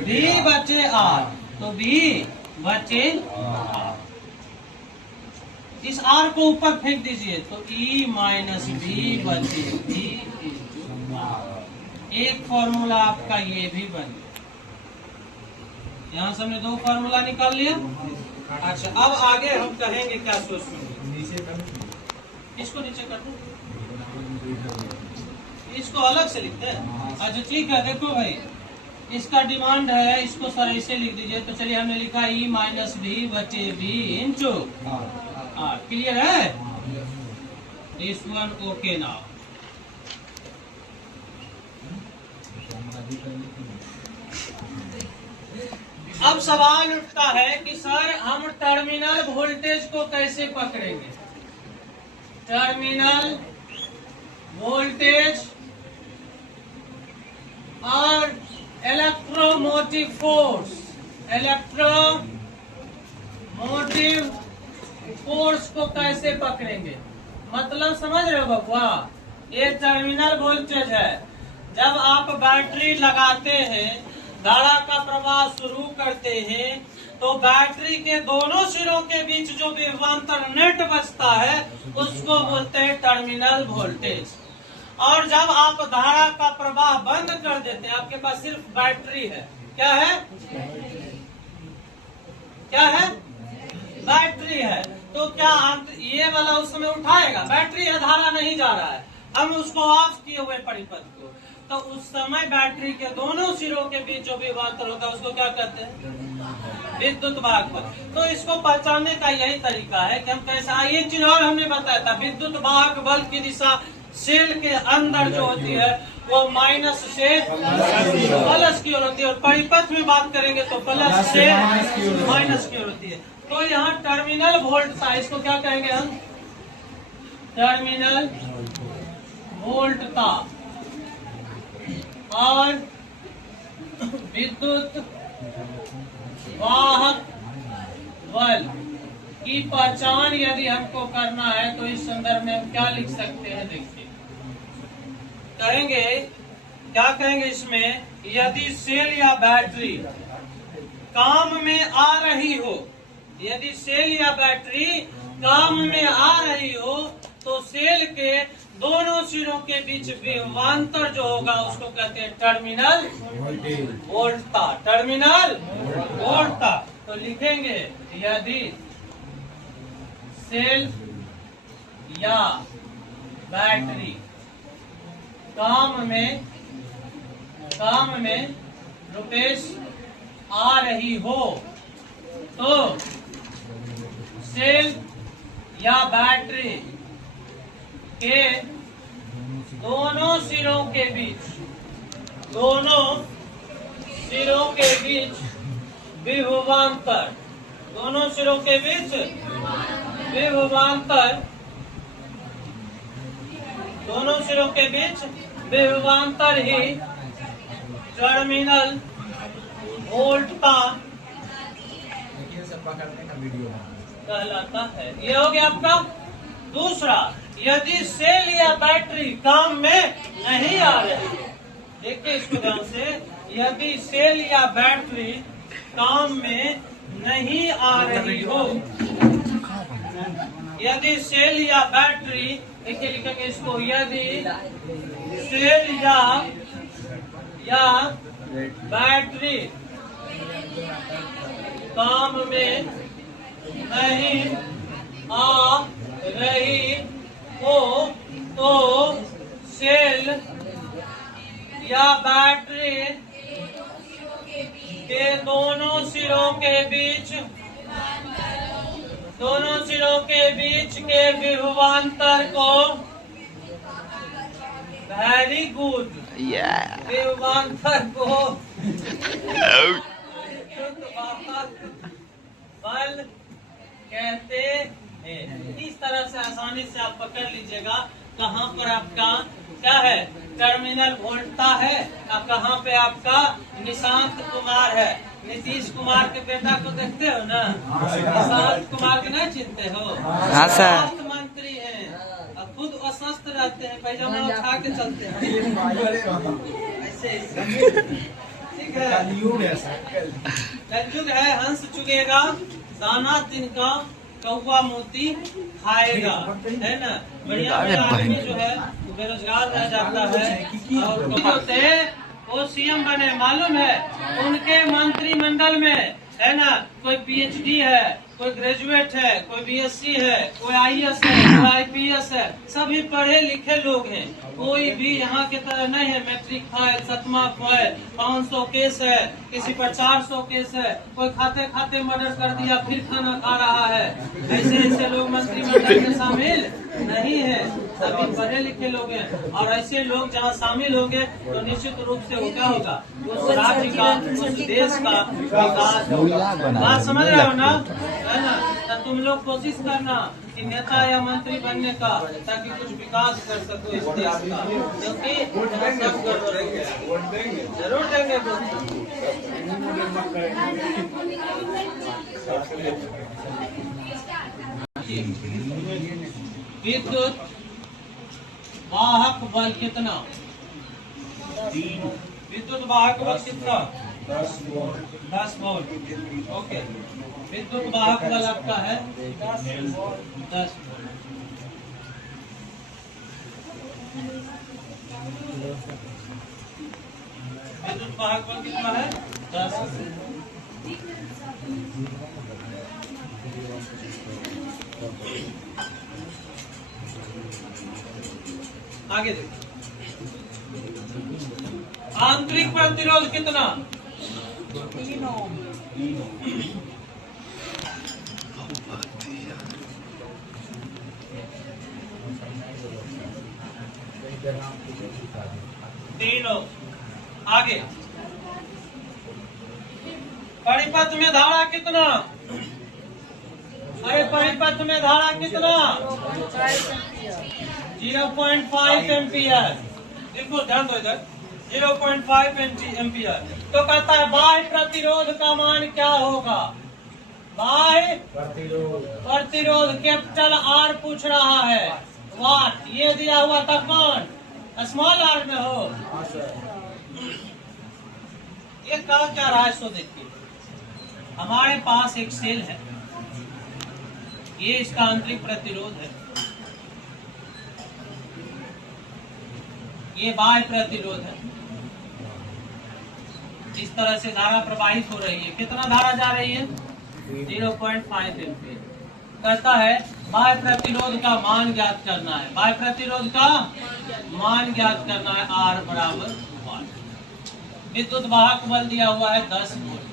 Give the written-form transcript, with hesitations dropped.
B बचे are, तो B बचे आर। इस आर को ऊपर फेंक दीजिए तो ई माइनस बी बचे बी। एक फॉर्मूला आपका ये भी बन गया। यहाँ से हमने 2 फॉर्मूला निकाल लिया। अच्छा, अब आगे हम कहेंगे क्या सोचते, इसको नीचे कर दो, इसको अलग से लिखते हैं। अच्छा ठीक है, देखो भाई इसका डिमांड है, इसको सर ऐसे लिख दीजिए। तो चलिए हमने लिखा ई माइनस बी बचे बी इंटू आर। क्लियर है? This one okay now. अब सवाल उठता है कि सर हम टर्मिनल वोल्टेज को कैसे पकड़ेंगे? टर्मिनल वोल्टेज और इलेक्ट्रोमोटिव फोर्स, इलेक्ट्रोमोटिव फोर्स को कैसे पकड़ेंगे? मतलब समझ रहे हो बबुआ? ये टर्मिनल वोल्टेज है। जब आप बैटरी लगाते हैं, धारा का प्रवाह शुरू करते हैं, तो बैटरी के दोनों सिरों के बीच जो विभवांतर नेट बचता है उसको बोलते हैं टर्मिनल वोल्टेज। और जब आप धारा का प्रवाह बंद कर देते हैं, आपके पास सिर्फ बैटरी है। क्या है? क्या है? बैटरी है। तो क्या ये वाला उस समय उठाएगा? बैटरी है, धारा नहीं जा रहा है, हम उसको ऑफ किए हुए परिपथ को, तो उस समय बैटरी के दोनों सिरों के बीच जो विभवांतर होता है उसको क्या कहते हैं? विद्युत भागफल। तो इसको पहचानने का यही तरीका है कि हम कैसा, ये चीज और हमने बताया था, विद्युत वाहक बल की दिशा सेल के अंदर जो होती है वो माइनस से प्लस की ओर होती है, और परिपथ में बात करेंगे तो प्लस से माइनस की ओर होती है। तो यहाँ टर्मिनल वोल्ट था, इसको क्या कहेंगे हम? टर्मिनल वोल्ट था। और विद्युत वाहक बल की पहचान यदि हमको करना है तो इस संदर्भ में हम क्या लिख सकते हैं? देखिए, कहेंगे क्या कहेंगे इसमें? यदि सेल या बैटरी काम में आ रही हो, यदि सेल या बैटरी काम में आ रही हो, तो सेल के दोनों सिरों के बीच विभवांतर जो होगा उसको कहते हैं टर्मिनल वोल्टता। टर्मिनल वोल्टता। तो लिखेंगे यदि सेल या बैटरी काम में रुपेश आ रही हो, तो सेल या बैटरी के दोनों सिरों के बीच विभवांतर, दोनों सिरों के बीच विभवांतर, दोनों सिरों के बीच विभवांतर ही टर्मिनल वोल्टता कहलाता है। ये हो गया आपका दूसरा। यदि सेल या बैटरी काम में नहीं आ रही, देखिए इसको ध्यान से, यदि सेल या बैटरी काम में नहीं आ रही हो, यदि सेल या बैटरी, देखिए लिखेंगे इसको, यदि सेल या बैटरी काम में नहीं आ रही हो, तो सेल या बैटरी के दोनों सिरों के बीच के विभवांतर को, वेरी गुड, विभवांतर को बल कहते हैं। इस तरह से आसानी से आप पकड़ लीजिएगा कहाँ पर आपका क्या है, टर्मिनल वोल्टता है, और कहाँ पे आपका निशांत कुमार है। नीतीश कुमार के बेटा को देखते हो ना, निशांत कुमार के नहीं चिंते हो? स्वास्थ्य मंत्री हैं, और खुद अस्वस्थ रहते हैं, पैजामा उठा के चलते हैं ऐसे। ठीक है, कलयुग है, हंस चुगेगा, दाना तिनका, कौवा मोती खाएगा, है ना। बढ़िया आदमी जो है बेरोजगार रह जाता है और होते वो सीएम बने, मालूम है उनके मंत्रिमंडल में, है ना, कोई पीएचडी है, कोई ग्रेजुएट है, कोई बीएससी है, कोई आईएएस है, कोई आईपीएस है, सभी पढ़े लिखे लोग हैं। कोई भी यहाँ की तरह नहीं है मैट्रिक फाइल, सतमा फाइल, 500 केस है, किसी पर 400 केस है, कोई खाते खाते मर्डर कर दिया फिर खाना खा रहा है। ऐसे ऐसे लोग मंत्रिमंडल में शामिल नहीं है, सभी पढ़े लिखे लोग हैं। और ऐसे लोग जहाँ शामिल होंगे तो निश्चित रूप से वो क्या होगा, उस राज्य का, उस देश का विकास होगा। बात समझ रहे हो ना, है ना। तो तुम लोग कोशिश करना कि नेता या मंत्री बनने का, ताकि कुछ विकास कर सको इस देश का, क्योंकि सब गड़बड़ हो गया। जरूर देंगे विद्युत वाहक बल कितना, विद्युत वाहक बल कितना, 10 वोल्ट। ओके, विद्युत वाहक बल आपका है 10 वोल्ट। विद्युत वाहक बल कितना है 10। आगे देखिए, आंतरिक प्रतिरोध कितना, 3 ओम। आगे परिपथ में धारा कितना, अरे परिपथ में धारा कितना, 0.5 एम्पियर। देखो ध्यान दो इधर, 0.5 एम्पियर। तो कहता है बाह्य प्रतिरोध का मान क्या होगा, बाह्य प्रतिरोध कैपिटल आर पूछ रहा है, वाट। ये दिया हुआ तापमान स्मॉल आर में हो, ये कहा क्या रहा है सो देखिए। हमारे पास एक सेल है, ये इसका आंतरिक प्रतिरोध है, ये बाह्य प्रतिरोध है। इस तरह से धारा प्रवाहित हो रही है, कितना धारा जा रही है 0.5 एम्पीयर। कहता है बाह्य प्रतिरोध का मान ज्ञात करना है, बाह्य प्रतिरोध का मान ज्ञात करना है, R बराबर 1। विद्युत वाहक बल दिया हुआ है 10 वोल्ट।